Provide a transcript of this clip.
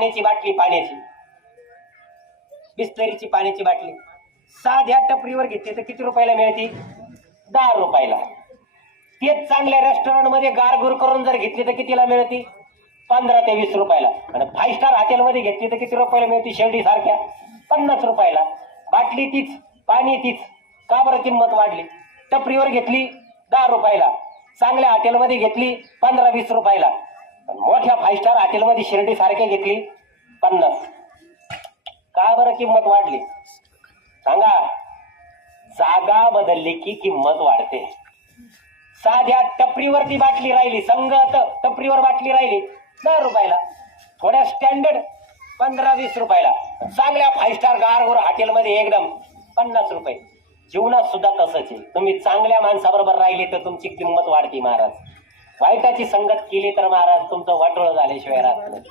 पाण्याची बाटली, पाण्याची बिस्लरीची पाण्याची बाटली साध्या टपरीवर घेतली तर किती रुपयाला मिळते? 10 रुपयाला. तेच चांगल्या रेस्टॉरंट मध्ये गारगुर करून जर घेतली तर कितीला मिळते? 15 ते 20 रुपयाला. आणि 5 स्टार हॉटेलमध्ये घेतली तर किती रुपयाला मिळते? शिर्डी सारख्या 50 रुपयाला. बाटली तीच, पाणी तीच, का बरं किंमत वाढली? टपरीवर घेतली 10 रुपयाला, चांगल्या हॉटेलमध्ये घेतली 15-20 रुपयाला, मोठ्या 5 स्टार हॉटेलमध्ये शिर्डी सारख्या घेतली 50. का बरं किंमत वाढली? सांगा. जागा बदलली की किंमत वाढते. साध्या टपरीवरती बाटली राहिली, संगत टपरीवर बाटली राहिली 10 रुपयाला, थोड्या स्टँडर्ड 15-20 रुपयाला, चांगल्या 5 स्टार गारगोर हॉटेलमध्ये एकदम 50 रुपये. जीवनात सुद्धा तसंच आहे. तुम्ही चांगल्या माणसाबरोबर राहिले तर तुमची किंमत वाढते महाराज. वाईटाची संगत केली तर महाराज तुमचं वाटोळं झाल्याशिवाय राहत नाही.